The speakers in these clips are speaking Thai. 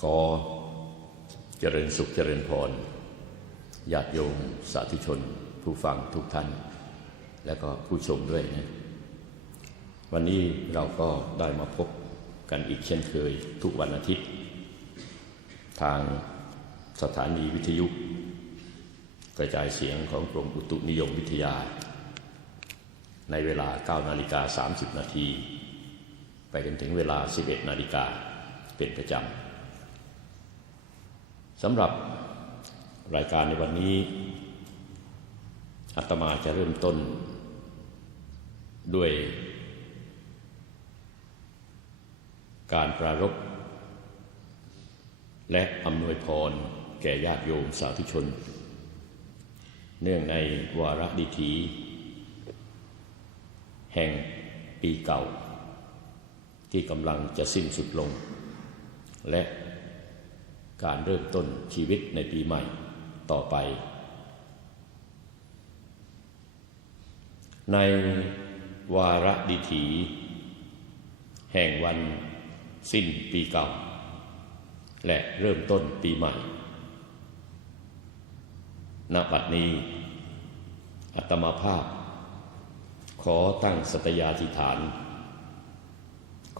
ขอเจริญสุขเจริญพรญาติโยมสาธุชน ผู้ฟังทุกท่าน และก็ผู้ชมด้วยนะวันนี้เราก็ได้มาพบกันอีกเช่นเคยทุกวันอาทิตย์ ทางสถานีวิทยุ กระจายเสียงของกรมอุตุนิยมวิทยา ในเวลา 9 นาฬิกา 30 นาที ไปจนถึงเวลา 11 นาฬิกาเป็นประจำ สำหรับรายการในวันนี้อาตมาจะเริ่มต้น ด้วย การปรารภและอำนวยพรแก่ญาติโยมสาธุชน เนื่องในวาระดิถี แห่งปีเก่า ที่กำลังจะสิ้นสุดลง และ การเริ่มต้นชีวิตในปีใหม่ต่อไป ในวาระดิถี แห่งวันสิ้นปีเก่า และเริ่มต้นปีใหม่ณบัดนี้ อัตมาภาพ ขอตั้งสัตยาธิฐาน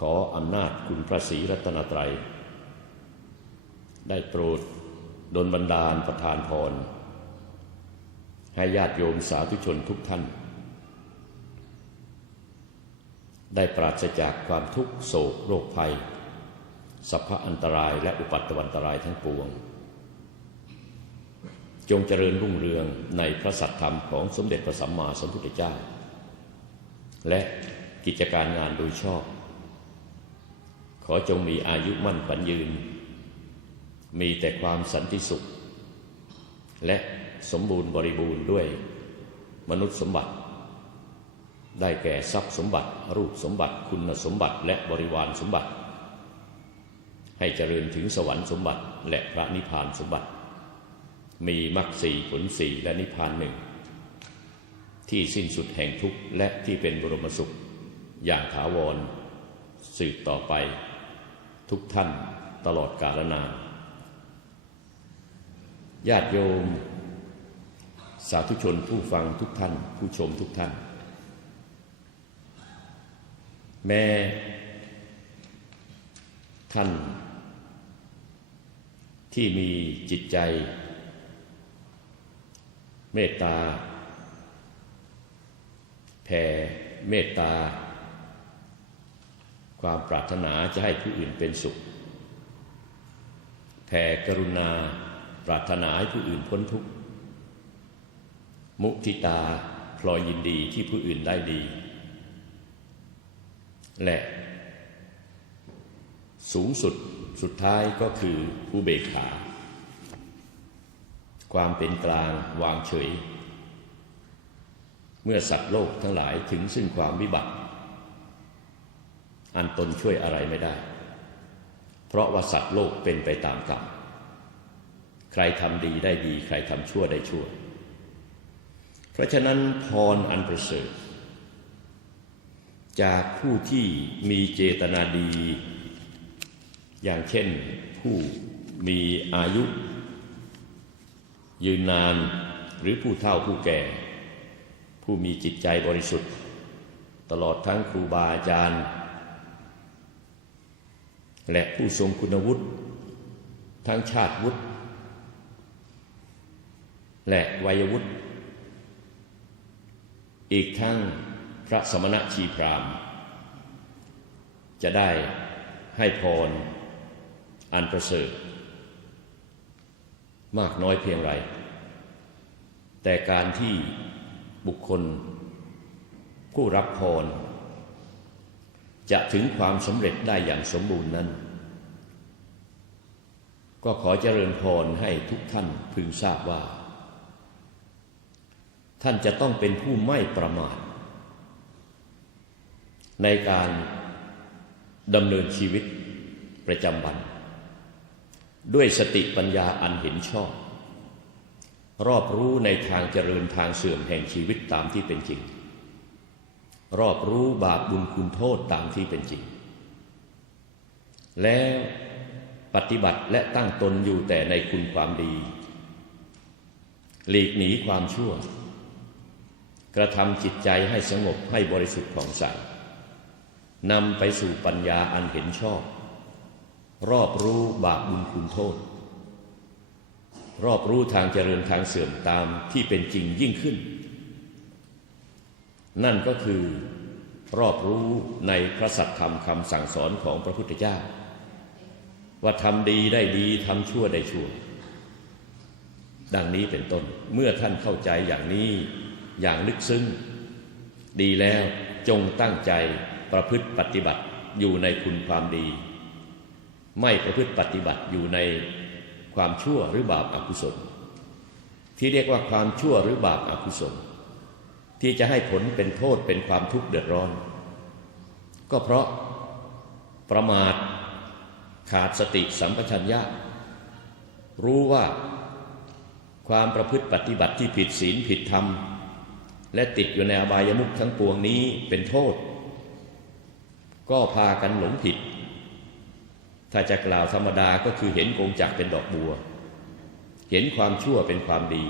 ขออำนาจคุณพระศรีรัตนตรัย ได้โปรดดลบันดาลประทานพร ให้ญาติโยมสาธุชนทุกท่าน ได้ปราศจากความทุกโศกโรคภัย สัพพะอันตรายและอุปัตตวันตรายทั้งปวง จงเจริญรุ่งเรืองในพระสัทธรรมของสมเด็จพระสัมมาสัมพุทธเจ้า และกิจการงานโดยชอบ ขอจงมีอายุมั่นขวัญยืน มีแต่ความสันติสุข และสมบูรณ์บริบูรณ์ด้วยมนุษย์สมบัติ ได้แก่ทรัพย์สมบัติ รูปสมบัติคุณสมบัติและบริวารสมบัติ ให้เจริญถึงสวรรค์สมบัติและพระนิพพานสมบัติ มีมรรคสี่ผลสี่และนิพพานหนึ่งที่สิ้นสุดแห่งทุกข์และที่เป็นบรมสุข อย่างถาวร สืบต่อไป ทุกท่านตลอดกาลนาน ญาติโยม สาธุชนผู้ฟังทุกท่าน ผู้ชมทุกท่าน แม้ท่าน ที่มีจิตใจ เมตตาแผ่เมตตา ความปรารถนาจะให้ผู้อื่นเป็นสุขแผ่กรุณา ปรารถนาให้ผู้อื่นพ้นทุกข์ มุทิตาพลอยยินดีที่ผู้อื่นได้ดี และสูงสุดสุดท้ายก็คือผู้เบกขา ความเป็นกลางวางเฉย เมื่อสัตว์โลกทั้งหลายถึงซึ่งความวิบัติ อันตนช่วยอะไรไม่ได้ เพราะว่าสัตว์โลกเป็นไปตามกรรม ใครทำดีได้ดี ใครทำชั่วได้ชั่ว เพราะฉะนั้นพรอันประเสริฐ จากผู้ที่มีเจตนาดี อย่างเช่นผู้มีอายุ ยืนนานหรือผู้เฒ่าผู้แก่ ผู้มีจิตใจบริสุทธิ์ ตลอดทั้งครูบาอาจารย์ และผู้ทรงคุณวุฒิทั้งชาติวุฒิ และวัยวุฒิอีกทั้งพระสมณะชีพรามจะได้ให้พรอันประเสริฐมากน้อยเพียงไร แต่การที่บุคคล ผู้รับพร จะถึงความสำเร็จได้อย่างสมบูรณ์นั้น ก็ขอเจริญพรให้ทุกท่านพึงทราบว่า ท่านจะต้องเป็นผู้ไม่ประมาทในการดำเนินชีวิตประจำวัน ด้วยสติปัญญาอันเห็นชอบ รอบรู้ในทางเจริญทางเสื่อมแห่งชีวิตตามที่เป็นจริง รอบรู้บาปบุญคุณโทษตามที่เป็นจริง แล้วปฏิบัติและตั้งตนอยู่แต่ในคุณความดี หลีกหนีความชั่ว กระทำจิตใจให้สงบให้บริสุทธิ์ผ่องใสนำไปสู่ปัญญาอันเห็นชอบ รอบรู้บาปบุญคุณโทษ รอบรู้ทางเจริญทางเสื่อมตามที่เป็นจริงยิ่งขึ้น นั่นก็คือรอบรู้ในพระสัทธรรมคำสั่งสอนของพระพุทธเจ้า ว่าทำดีได้ดีทำชั่วได้ชั่ว ดังนี้เป็นต้นเมื่อท่านเข้าใจอย่างนี้ อย่างลึกซึ้ง ดีแล้วจงตั้งใจประพฤติปฏิบัติอยู่ในคุณความดี ไม่ประพฤติปฏิบัติอยู่ในความชั่วหรือบาปอกุศล ที่เรียกว่าความชั่วหรือบาปอกุศล ที่จะให้ผลเป็นโทษเป็นความทุกข์เดือดร้อน ก็เพราะประมาทขาดสติสัมปชัญญะ รู้ว่าความประพฤติปฏิบัติที่ผิดศีลผิดธรรม และติดอยู่ในอบายมุขทั้งปวงนี้เป็นโทษ ก็พากันหลงผิด ถ้าจะกล่าวธรรมดาก็คือเห็นกงจักเป็นดอกบัว เห็นความชั่วเป็นความดี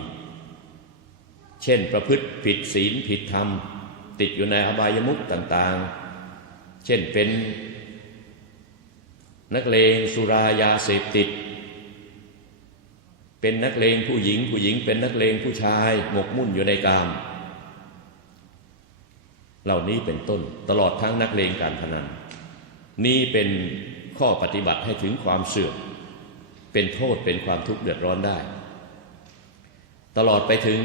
เช่นประพฤติผิดศีลผิดธรรม ติดอยู่ในอบายมุขต่างๆ เช่นเป็นนักเลงสุรายาเสพติด เป็นนักเลงผู้หญิงผู้หญิงเป็นนักเลงผู้ชายหมกมุ่นอยู่ในกาม เหล่านี้เป็นต้นตลอดทั้งนักเลงการพนัน นี่เป็นข้อปฏิบัติให้ถึงความเสื่อมเป็นโทษเป็นความทุกข์เดือดร้อนได้ ตลอดไปถึง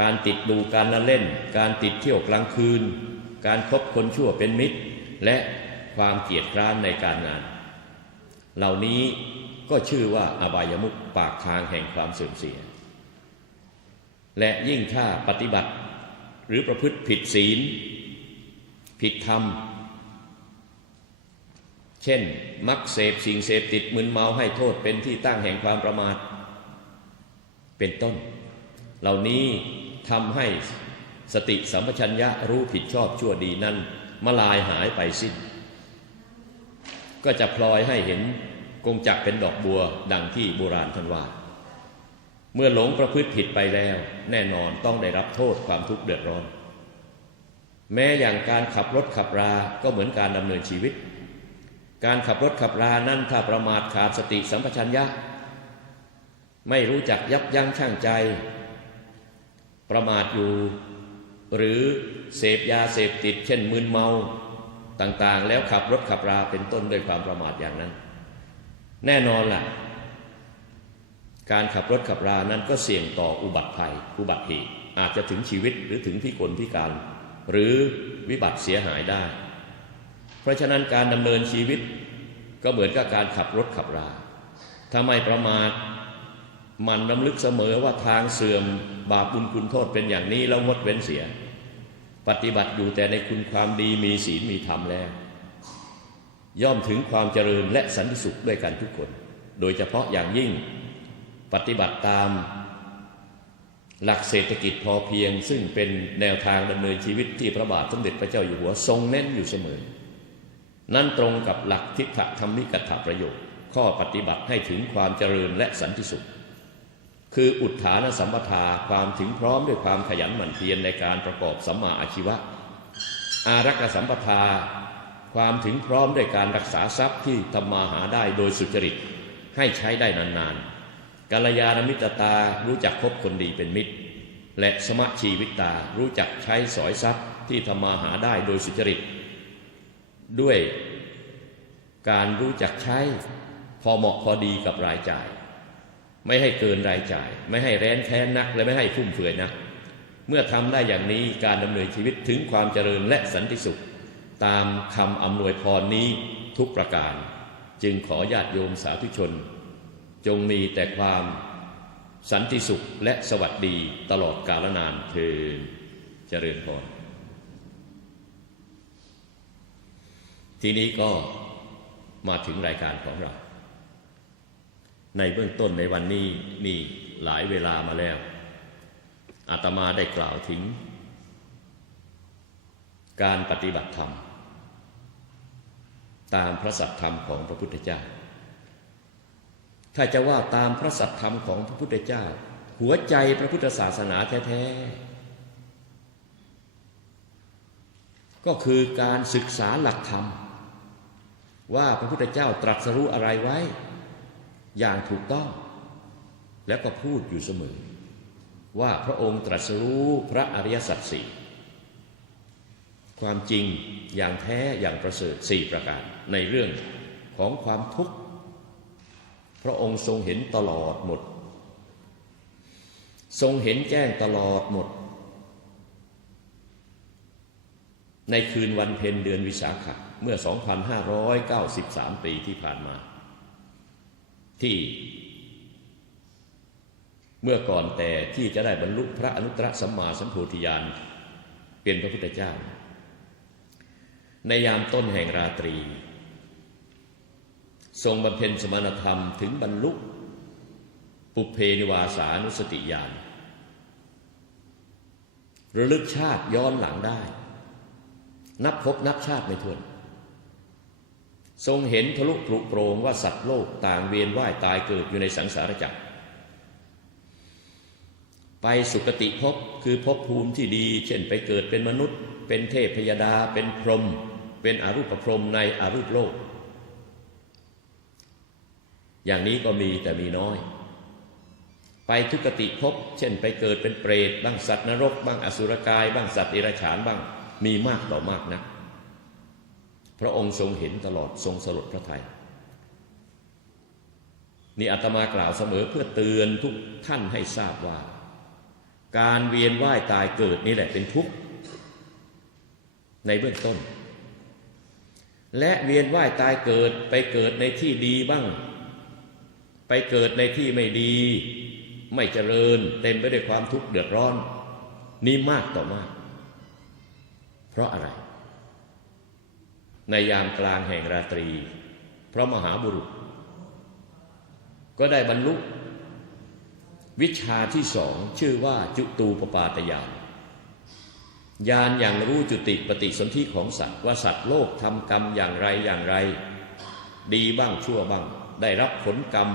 การติดดูการละเล่น การติดเที่ยวกลางคืน การคบคนชั่วเป็นมิตร และความเกียดคร้านในการงาน เหล่านี้ก็ชื่อว่าอบายมุขปากทางแห่งความเสื่อมเสีย และยิ่งถ้าปฏิบัติ หรือประพฤติผิดศีล ผิดธรรม เช่น มักเสพสิ่งเสพติดมึนเมาให้โทษเป็นที่ตั้งแห่งความประมาท เป็นต้น เหล่านี้ทำให้สติสัมปชัญญะรู้ผิดชอบชั่วดีนั้นมาลายหายไปสิ้น ก็จะพลอยให้เห็นกงจักเป็นดอกบัวดังที่โบราณท่านว่า เมื่อหลงประพฤติผิดไปแล้ว แน่นอนต้องได้รับโทษความทุกข์เดือดร้อน แม้อย่างการขับรถขับรา ก็เหมือนการดำเนินชีวิต การขับรถขับรานั้นถ้าประมาทขาดสติสัมปชัญญะ ไม่รู้จักยับยั้งชั่งใจ ประมาทอยู่ หรือเสพยาเสพติด เช่นมึนเมาต่างๆ แล้วขับรถขับราเป็นต้นด้วยความประมาทอย่างนั้น แน่นอนล่ะ การขับรถขับรานั้นก็เสี่ยงต่ออุบัติภัย อุบัติเหตุอาจจะถึงชีวิตหรือถึงพิกลพิการ หรือวิบัติเสียหายได้ เพราะฉะนั้นการดำเนินชีวิตก็เหมือนกับการขับรถขับราถ้าไม่ประมาทมันรำลึกเสมอว่าทางเสื่อมบาปบุญคุณโทษเป็นอย่างนี้แล้วงดเว้นเสีย ปฏิบัติอยู่แต่ในคุณความดีมีศีลมีธรรมแล้ว ย่อมถึงความเจริญและสันติสุขด้วยกันทุกคน โดยเฉพาะอย่างยิ่ง ปฏิบัติตาม หลักเศรษฐกิจพอเพียง ซึ่งเป็นแนวทางดำเนินชีวิตที่พระบาทสมเด็จพระเจ้าอยู่หัวทรงเน้นอยู่เสมอ นั่นตรงกับหลักทิฏฐธรรมิกถประโยชน์ข้อปฏิบัติให้ถึงความเจริญและสันติสุข คืออุทธานสัมปทาความถึงพร้อมด้วยความขยันหมั่นเพียรในการประกอบสัมมาอาชีวะ อารักษสัมปทาความถึงพร้อมด้วยการรักษาทรัพย์ที่ทำมาหาได้โดยสุจริตให้ใช้ได้นานๆ กัลยาณมิตรตารู้จักคบคนดีเป็นมิตร และสมะชีวิตตารู้จักใช้สอยทรัพย์ที่ทำมาหาได้โดยสุจริต ด้วยการรู้จักใช้พอเหมาะพอดีกับรายจ่าย ไม่ให้เกินรายจ่าย ไม่ให้แร้นแค้นนักและไม่ให้ฟุ่มเฟือยนัก เมื่อทำได้อย่างนี้การดำเนินชีวิตถึงความเจริญและสันติสุข ตามคำอำนวยพรนี้ทุกประการ จึงขอญาติโยมสาธุชน จงมีแต่ความสันติสุขและสวัสดีตลอดกาลนานเทินเจริญพรทีนี้ก็มาถึงรายการของเรา ในเบื้องต้นในวันนี้นี่หลายเวลามาแล้วอาตมาได้กล่าวถึง การปฏิบัติธรรม ตามพระสัทธรรมของพระพุทธเจ้า ถ้าจะว่าตามพระสัทธรรมของพระพุทธเจ้า หัวใจพระพุทธศาสนาแท้ๆ ก็คือการศึกษาหลักธรรม ว่าพระพุทธเจ้าตรัสรู้อะไรไว้ อย่างถูกต้อง แล้วก็พูดอยู่เสมอ ว่าพระองค์ตรัสรู้พระอริยสัจสี่ความจริงอย่างแท้อย่างประเสริฐสี่ประการในเรื่องของความทุกข์ พระองค์ทรงเห็นตลอดหมด ทรงเห็นแจ้งตลอดหมด ในคืนวันเพ็ญเดือนวิสาขะเมื่อ 2,593 ปีที่ผ่านมา ที่เมื่อก่อนแต่ที่จะได้บรรลุพระอนุตตรสัมมาสัมโพธิญาณเป็นพระพุทธเจ้า ในยามต้นแห่งราตรี ทรงบำเพ็ญสมณธรรมถึงบรรลุปุเพนิวาสานุสติญาณระลึกชาติย้อนหลังได้ นับพบนับชาติไม่ถ้วน ทรงเห็นทะลุปลุโปรงว่าสัตว์โลกต่างเวียนว่ายตายเกิดอยู่ในสังสารวัฏไปสุคติภพคือภพภูมิที่ดี เช่นไปเกิดเป็นมนุษย์ เป็นเทพพยดา เป็นพรหมเป็นอรูปพรหมในอรูปโลก อย่างนี้ก็มีแต่มีน้อย ไปทุกติภพเช่นไปเกิดเป็นเปรตบ้างสัตว์นรก บ้างอสุรกาย บ้างสัตว์อิรฉานบ้างมีมากต่อมากนะพระองค์ทรงเห็นตลอดทรงสลดพระทยัยนี่อาตมากล่าวเสมอเพื่อเตือนทุกท่านให้ทราบว่า การเวียนว่ายตายเกิดนี่แหละเป็นทุกข์ในเบื้องต้น และเวียนว่ายตายเกิดไปเกิดในที่ดีบ้าง ไปเกิดในที่ไม่ดี ไม่เจริญ เต็มไปด้วยความทุกข์เดือดร้อน นี่มากต่อมาก เพราะอะไร ในยามกลางแห่งราตรีพระมหาบุรุษ ก็ได้บรรลุ วิชาที่สองชื่อว่าจุตูปปาตยานญาณอย่างรู้จุติปฏิสนธิของสัตว์ว่าสัตว์โลกทำกรรมอย่างไรอย่างไร ดีบ้างชั่วบ้าง ได้รับผลกรรม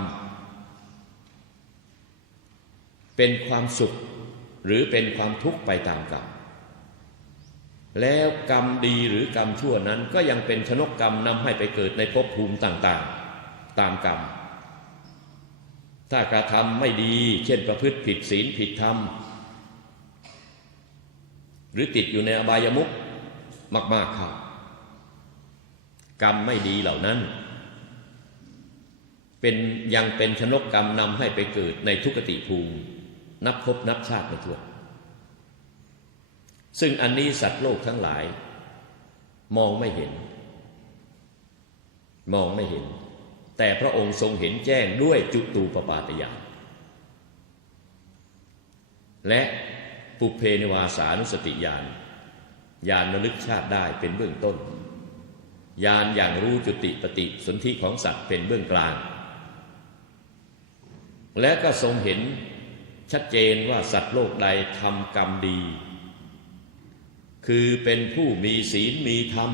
เป็นความสุขหรือเป็นความทุกข์ไปตามกรรม แล้วกรรมดีหรือกรรมชั่วนั้นก็ยังเป็นชนกกรรมนำให้ไปเกิดในภพภูมิต่างๆ ตามกรรม ถ้ากระทำไม่ดี เช่นประพฤติผิดศีลผิดธรรม หรือติดอยู่ในอบายมุขมาก ๆครับกรรมไม่ดีเหล่านั้น เป็นยังเป็นชนกกรรมนำให้ไปเกิดในทุกติภูมิ นับพบนับชาติไปทั่วซึ่งอันนี้สัตว์โลกทั้งหลาย มองไม่เห็น มองไม่เห็น แต่พระองค์ทรงเห็นแจ้งด้วยจุตูปปาตยานและปุเพนิวาสานุสติญาณญาณระลึกชาติได้เป็นเบื้องต้นญาณอย่างรู้จุติปฏิสนธิของสัตว์เป็นเบื้องกลาง และก็ทรงเห็น ชัดเจนว่าสัตว์โลกใดทำกรรมดี คือเป็นผู้มีศีลมีธรรม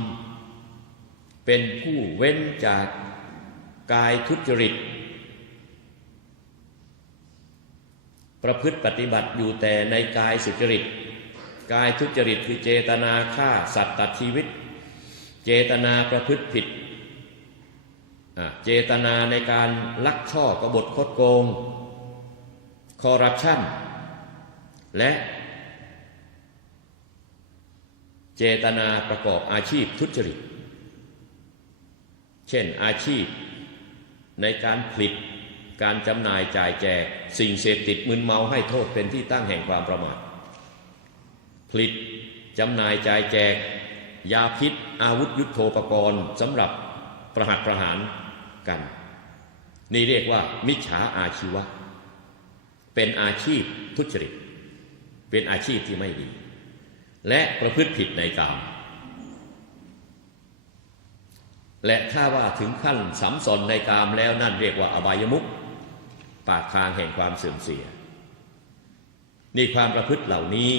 เป็นผู้เว้นจากกายทุจริต ประพฤติปฏิบัติอยู่แต่ในกายสุจริต กายทุจริตคือเจตนาฆ่าสัตว์ตัดชีวิต เจตนาประพฤติผิด เจตนาในการลักช่อกบฏคดโกง คอร์รัปชันและเจตนาประกอบอาชีพทุจริต เช่นอาชีพในการผลิตการจำหน่ายจ่ายแจก สิ่งเสพติดมึนเมาให้โทษเป็นที่ตั้งแห่งความประมาทผลิตจำหน่ายจ่ายแจก ยาพิษ อาวุธยุโทโธปกรณ์สำหรับประหัตประหารกัน นี่เรียกว่ามิจฉาอาชีวะ เป็นอาชีพทุจริต เป็นอาชีพที่ไม่ดี และประพฤติผิดในกรรมและถ้าว่าถึงขั้นสัมสนในกามแล้วนั่นเรียกว่าอบายมุขปากทางแห่งความเสื่อมเสีย นี่ความประพฤติเหล่านี้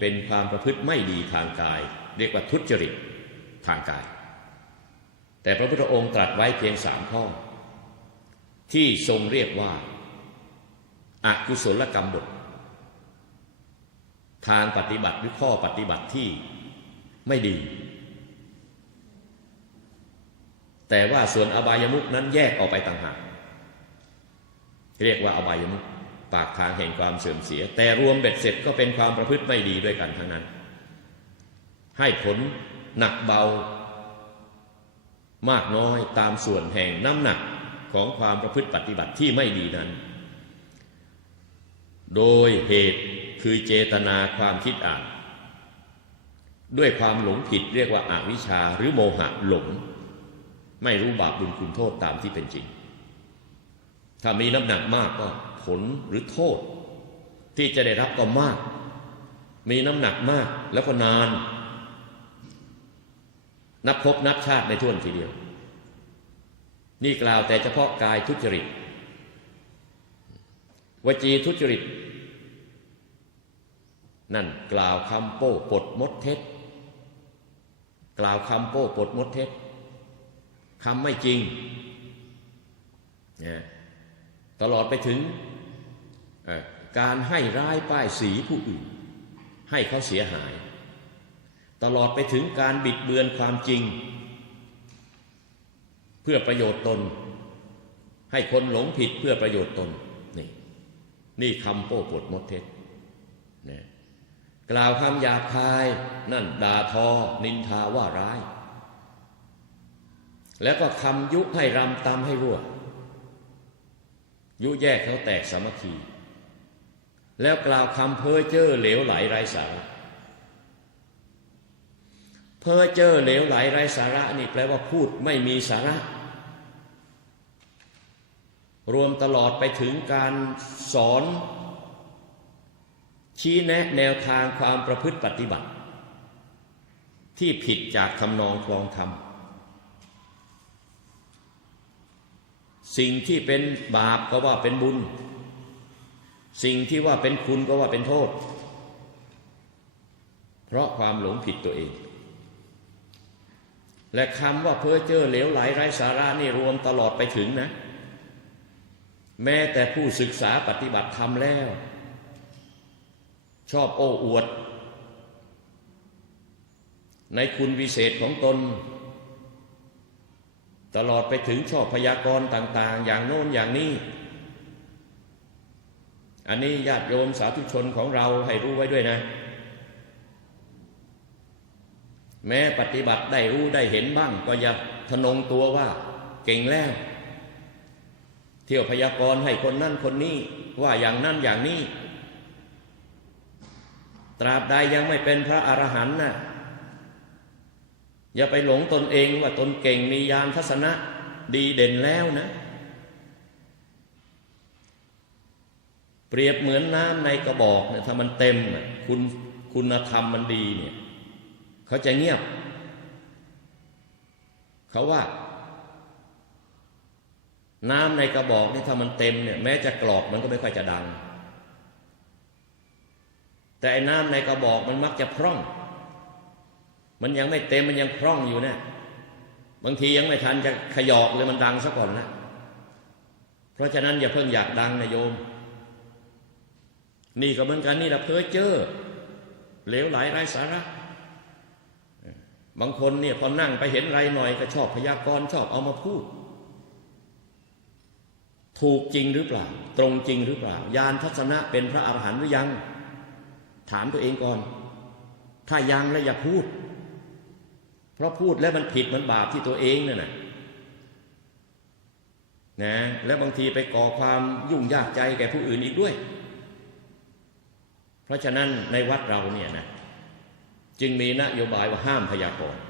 เป็นความประพฤติไม่ดีทางกาย เรียกว่าทุจริตทางกาย แต่พระพุทธองค์ตรัสไว้เพียงสามข้อ ที่ทรงเรียกว่า อกุศลกรรมบท ทางปฏิบัติหรือข้อปฏิบัติที่ไม่ดี แต่ว่าส่วนอบายมุขนั้นแยกออกไปต่างหากเรียกว่าอบายมุขปากทางแห่งความเสื่อมเสีย แต่รวมเบ็ดเสร็จก็เป็นความประพฤติไม่ดีด้วยกันทั้งนั้น ให้ผลหนักเบามากน้อยตามส่วนแห่งน้ำหนักของความประพฤติปฏิบัติที่ไม่ดีนั้น โดยเหตุคือเจตนาความคิดอ่าน ด้วยความหลงผิดเรียกว่าอาวิชชาหรือโมหะหลง ไม่รู้บาปบุญคุณโทษตามที่เป็นจริง ถ้ามีน้ำหนักมากก็ผลหรือโทษ ที่จะได้รับก็มาก มีน้ำหนักมากแล้วก็นาน นับพบนับชาติในท่วนทีเดียว นี่กล่าวแต่เฉพาะกายทุจริตวจีทุจริต นั่นกล่าวคำโป้ปดมดเท็จ กล่าวคำโป้ปดมดเท็จคำไม่จริงนะตลอดไปถึงการให้ร้ายป้ายสีผู้อื่น ให้เขาเสียหาย ตลอดไปถึงการบิดเบือนความจริง เพื่อประโยชน์ตน ให้คนหลงผิดเพื่อประโยชน์ตน นี่นี่คำโป้ปดมดเท็จ กล่าวคำหยาบคาย นั่นด่าทอ นินทาว่าร้าย แล้วก็คำยุให้รำตำให้รั่ว ยุแยกเขาแตกสามัคคี แล้วกล่าวคำเพ้อเจ้อเหลวไหลไร้สาระเพ้อเจ้อเหลวไหลไร้สาระนี่แปลว่าพูดไม่มีสาระ รวมตลอดไปถึงการสอน ชี้แนะแนวทางความประพฤติปฏิบัติ ที่ผิดจากทำนองคลองธรรม สิ่งที่เป็นบาปก็ว่าเป็นบุญ สิ่งที่ว่าเป็นคุณก็ว่าเป็นโทษ เพราะความหลงผิดตัวเอง และคำว่าเพ้อเจ้อเหลวไหลไร้สาระนี่รวมตลอดไปถึงนะ แม้แต่ผู้ศึกษาปฏิบัติธรรมแล้ว ชอบโอ้อวด ในคุณวิเศษของตน ตลอดไปถึงชอบพยากรณ์ต่าง ๆ อย่างโน้นอย่างนี้ อันนี้ญาติโยมสาธุชนของเราให้รู้ไว้ด้วยนะ แม้ปฏิบัติได้รู้ได้เห็นบ้าง ก็อย่าทะนงตัวว่าเก่งแล้ว เที่ยวพยากรณ์ให้คนนั่นคนนี้ว่าอย่างนั้นอย่างนี้ ราบใดยังไม่เป็นพระอรหันต์นะอย่าไปหลงตนเองว่าตนเก่งมียานทัศนะดีเด่นแล้วนะ เปรียบเหมือนน้ำในกระบอกเนี่ยถ้ามันเต็มคุณคุณธรรมมันดีเนี่ยเขาจะเงียบ เขาว่า น้ำในกระบอกนี่ถ้ามันเต็มเนี่ยแม้จะกรอกมันก็ไม่ค่อยจะดัง แต่ไอ้น้ำในกระบอกมันมักจะพร่อง มันยังไม่เต็มมันยังพร่องอยู่เนี่ยบางทียังไม่ทันจะขยอกเลยมันดังซะก่อนนะเพราะฉะนั้นอย่าเพิ่งอยากดังนะโยม นี่ก็เหมือนกันนี่แหละเพ้อเจ้อเหลวไหลไร้สาระ บางคนเนี่ยพอนั่งไปเห็นไรหน่อยก็ชอบพยากรณ์ชอบเอามาพูด ถูกจริงหรือเปล่า ตรงจริงหรือเปล่ายานทัศนะเป็นพระอรหันต์หรือยัง ถามตัวเองก่อน ถ้ายังแล้วอย่าพูด เพราะพูดแล้วมันผิดมันบาปที่ตัวเองนั่นนะนะแล้วบางทีไปก่อความยุ่งยากใจแก่ผู้อื่นอีกด้วย เพราะฉะนั้นในวัดเราเนี่ยนะจึงมีนโยบายว่าห้ามพยากรณ์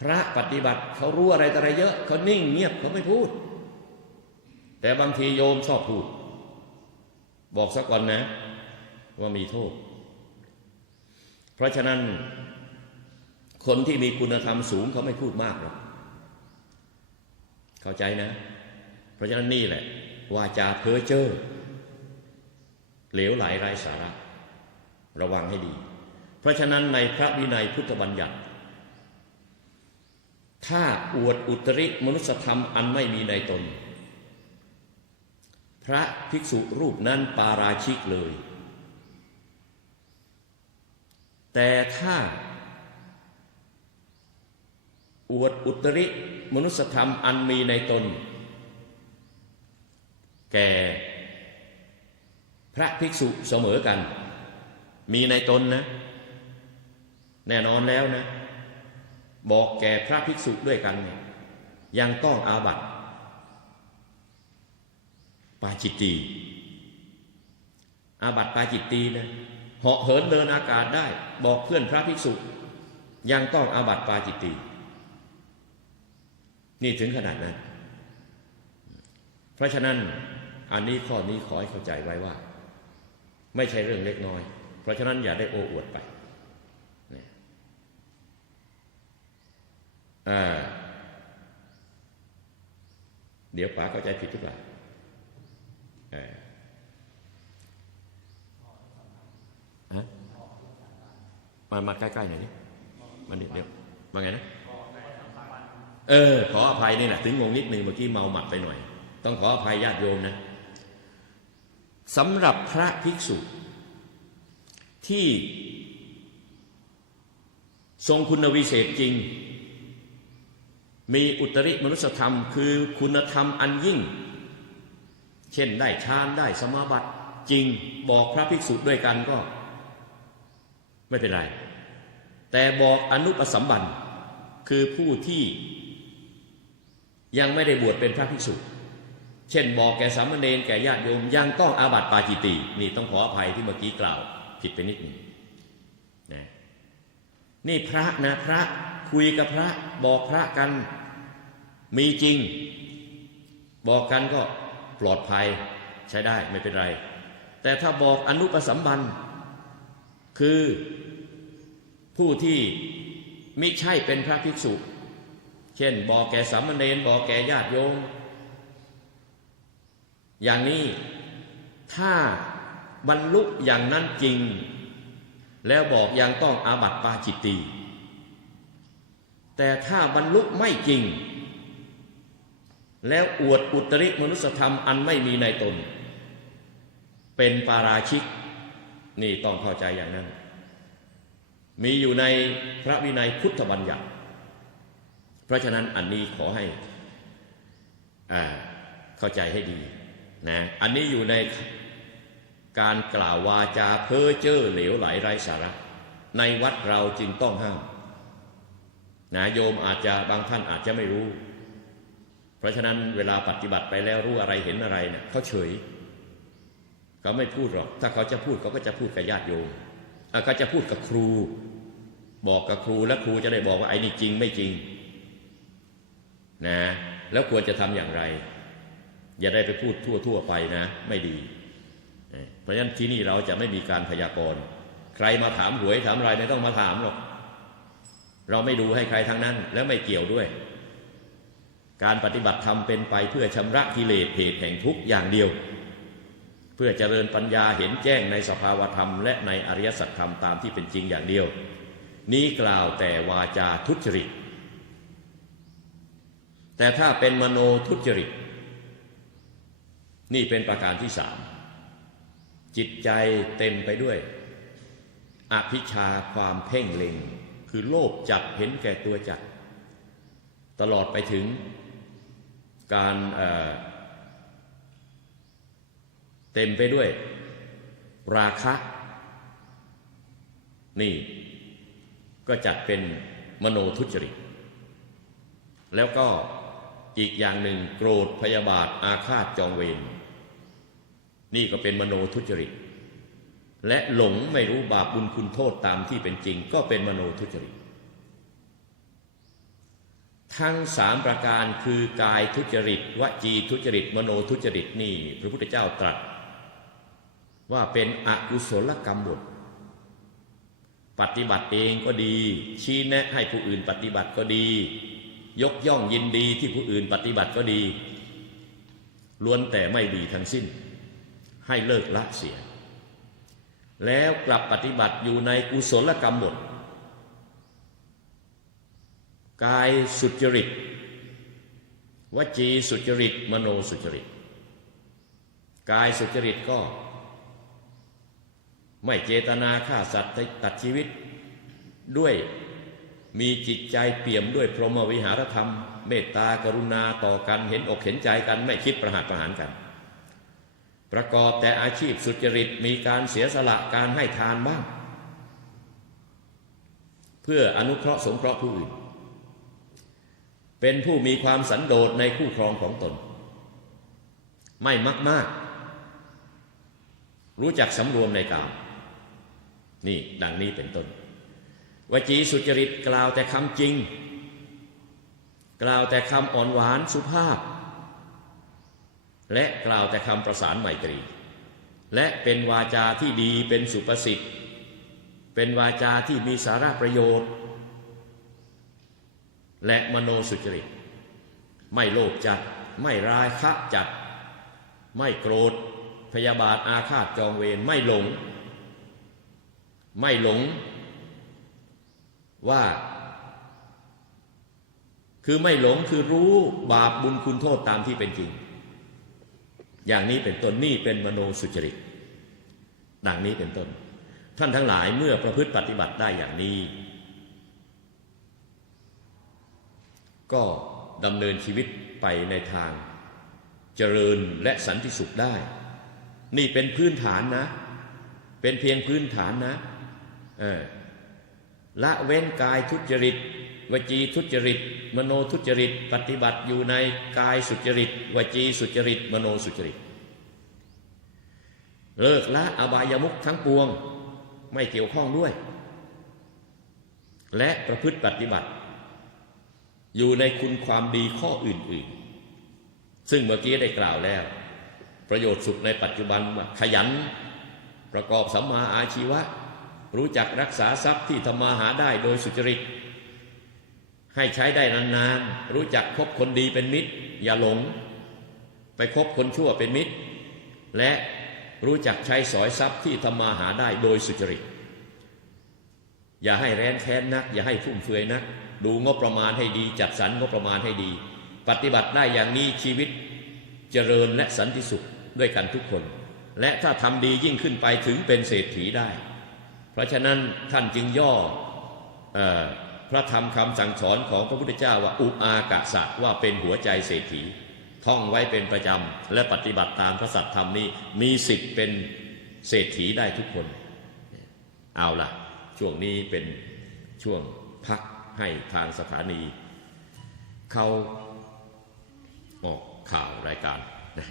พระปฏิบัติเขารู้อะไรต่อะไรเยอะเขานิ่งเงียบเขาไม่พูด แต่บางทีโยมชอบพูด บอกสักก่อนนะ ว่ามีโทษ เพราะฉะนั้น คนที่มีคุณธรรมสูงเขาไม่พูดมากหรอกเข้าใจนะ เพราะฉะนั้นนี่แหละวาจาเพ้อเจ้อเหลวไหลไร้สาระ ระวังให้ดี เพราะฉะนั้นในพระวินัยพุทธบัญญัติ ถ้าอวดอุตริมนุสธรรมอันไม่มีในตน พระภิกษุรูปนั้นปาราชิกเลย แต่ถ้า อวดอุตริมนุสธรรมอันมีในตน แก่พระภิกษุเสมอกัน มีในตนนะ แน่นอนแล้วนะ บอกแก่พระภิกษุด้วยกันเนี่ยยังต้องอาบัติปาจิตตีอาบัติปาจิตตีนะ เหาะเหินเดินอากาศได้ บอกเพื่อนพระภิกษุ ยังต้องอาบัติปาจิตตีนี่ถึงขนาดนั้น เพราะฉะนั้นอันนี้ข้อนี้ขอให้เข้าใจไว้ว่า ไม่ใช่เรื่องเล็กน้อย เพราะฉะนั้นอย่าได้โอ้อวดไปเดี๋ยวป๋าเข้าใจผิดหรือเปล่าเออฮะ มามาใกล้ๆหน่อยนี่มานิดเดียวมาไงนะเออ ขออภัยนี่แหละถึงงงนิดนึงเมื่อกี้เมาหมัดไปหน่อย ต้องขออภัยญาติโยมนะสำหรับพระภิกษุ ที่ ทรงคุณวิเศษจริง มีอุตริมนุสธรรม คือคุณธรรมอันยิ่ง เช่นได้ฌานได้สมาบัติจริงบอกพระภิกษุด้วยกันก็ ไม่เป็นไร แต่บอกอนุปสัมบันคือผู้ที่ยังไม่ได้บวชเป็นพระภิกษุ เช่นบอกแก่สามเณรแก่ญาติโยมยังต้องอาบัติปาจิตตีนี่ต้องขออภัยที่เมื่อกี้กล่าว ผิดไปนิดนึงนะนี่พระนะพระคุยกับพระบอกพระกันมีจริง บอกกันก็ปลอดภัยใช้ได้ไม่เป็นไร แต่ถ้าบอกอนุปสัมบันคือ ผู้ที่มิใช่เป็นพระภิกษุ เช่นบอกแก่สามเณรบอกแก่ญาติโยมอย่างนี้ถ้าบรรลุอย่างนั้นจริง แล้วบอกยังต้องอาบัติปาจิตตีแต่ถ้าบรรลุไม่จริง แล้วอวดอุตริมนุสธรรมอันไม่มีในตน เป็นปาราชิก นี่ต้องเข้าใจอย่างนั้น มีอยู่ในพระวินัยพุทธบัญญัติ เพราะฉะนั้นอันนี้ขอให้เข้าใจให้ดีนะอันนี้อยู่ในการกล่าววาจาเพ้อเจ้อเหลวไหลไร้สาระ ในวัดเราจึงต้องห้ามนะโยมอาจจะบางท่านอาจจะไม่รู้ เพราะฉะนั้นเวลาปฏิบัติไปแล้วรู้อะไรเห็นอะไรเนะี่ยเขาเฉยเขาไม่พูดหรอก ถ้าเขาจะพูดเขาก็จะพูดกับญาติโยมอะเขาจะพูดกับครู บอกกับครูแล้วครูจะได้บอกว่าไอ้นี่จริงไม่จริงนะแล้วควรจะทำอย่างไร อย่าได้ไปพูดทั่ว ๆ ไปนะ ไม่ดี เพราะฉะนั้นที่นี่เราจะไม่มีการพยากรณ์ ใครมาถามหวยถามอะไรไม่ต้องมาถามหรอก เราไม่ดูให้ใครทั้งนั้น แล้วไม่เกี่ยวด้วย การปฏิบัติธรรมเป็นไปเพื่อชำระกิเลสเหตุแห่งทุกข์อย่างเดียว เพื่อเจริญปัญญาเห็นแจ้งในสภาวธรรม และในอริยสัจธรรมตามที่เป็นจริงอย่างเดียว นี้กล่าวแต่วาจาทุจริต แต่ถ้าเป็นมโนทุจริต นี่เป็นประการที่สามจิตใจเต็มไปด้วย อภิชาความเพ่งเล็ง คือโลภจัดเห็นแก่ตัวจัด ตลอดไปถึงการเเต็มไปด้วย ราคะ นี่ ก็จัดเป็นมโนทุจริต แล้วก็อีกอย่างหนึ่งโกรธพยาบาทอาฆาตจองเวรนี่ก็เป็นมโนทุจริต และหลงไม่รู้บาปบุญคุณโทษตามที่เป็นจริง ก็เป็นมโนทุจริต ทั้งสามประการคือกายทุจริตวจีทุจริต มโนทุจริตนี่ พระพุทธเจ้าตรัส ว่าเป็นอกุศลกรรมบท ปฏิบัติเองก็ดี ชี้แนะให้ผู้อื่นปฏิบัติก็ดี ยกย่องยินดีที่ผู้อื่นปฏิบัติก็ดี ล้วนแต่ไม่ดีทั้งสิ้น ให้เลิกละเสีย แล้วกลับปฏิบัติอยู่ในกุศลกรรมหมด กายสุจริต วจีสุจริต มโนสุจริต กายสุจริตก็ ไม่เจตนาฆ่าสัตว์ตัดชีวิต ด้วยมีจิตใจเปี่ยมด้วยพรหมวิหารธรรม เมตตากรุณาต่อกันเห็นอกเห็นใจกันไม่คิดประหารประหารกัน ประกอบแต่อาชีพสุจริตมีการเสียสละการให้ทานบ้าง เพื่ออนุเคราะห์สงเคราะห์ผู้อื่น เป็นผู้มีความสันโดษในคู่ครองของตน ไม่มักมากรู้จักสำรวมในกาม นี่ดังนี้เป็นต้น วจีสุจริตกล่าวแต่คำจริง กล่าวแต่คำอ่อนหวานสุภาพ และกล่าวแต่คำประสานไมตรี และเป็นวาจาที่ดีเป็นสุประสิทธิ์ เป็นวาจาที่มีสาระประโยชน์ และมโนสุจริต ไม่โลภจัด ไม่ร้ายคะจัด ไม่โกรธ พยาบาทอาฆาตจองเวรไม่หลง ไม่หลงว่า คือไม่หลงคือรู้บาปบุญคุณโทษตามที่เป็นจริง อย่างนี้เป็นต้นนี่เป็นมโนสุจริต ดังนี้เป็นต้น ท่านทั้งหลายเมื่อประพฤติปฏิบัติได้อย่างนี้ ก็ดำเนินชีวิตไปในทางเจริญและสันติสุขได้ นี่เป็นพื้นฐานนะ เป็นเพียงพื้นฐานนะ ละเว้นกายทุจริต วจีทุจริต มโนทุจริต ปฏิบัติอยู่ในกายสุจริต วจีสุจริต มโนสุจริต เลิกละอบายมุขทั้งปวงไม่เกี่ยวข้องด้วย และประพฤติปฏิบัติ อยู่ในคุณความดีข้ออื่น ๆ ซึ่งเมื่อกี้ได้กล่าวแล้ว ประโยชน์สุขในปัจจุบันขยัน ประกอบสัมมาอาชีวะ รู้จักรักษาทรัพย์ที่ทำมาหาได้โดยสุจริต ให้ใช้ได้นานๆ รู้จักคบคนดีเป็นมิตร อย่าหลง ไปคบคนชั่วเป็นมิตร และรู้จักใช้สอยทรัพย์ที่ทำมาหาได้โดยสุจริต อย่าให้แร้นแค้นนัก อย่าให้ฟุ่มเฟือยนัก ดูงบประมาณให้ดี จัดสรรงบประมาณให้ดี ปฏิบัติได้อย่างนี้ชีวิตเจริญและสันติสุขด้วยกันทุกคน และถ้าทำดียิ่งขึ้นไปถึงเป็นเศรษฐีได้ เพราะฉะนั้นท่านจึงย่ออพระธรรมคำสั่งสอนของพระพุทธเจ้าว่าอุอากะสะว่าเป็นหัวใจเศรษฐี ท่องไว้เป็นประจำ และปฏิบัติตามพระสัตธรรมนี้มีสิทธิ์เป็นเศรษฐีได้ทุกคน เอาละช่วงนี้เป็นช่วงพักให้ทางสถานี เขาออกข่าวรายการนะ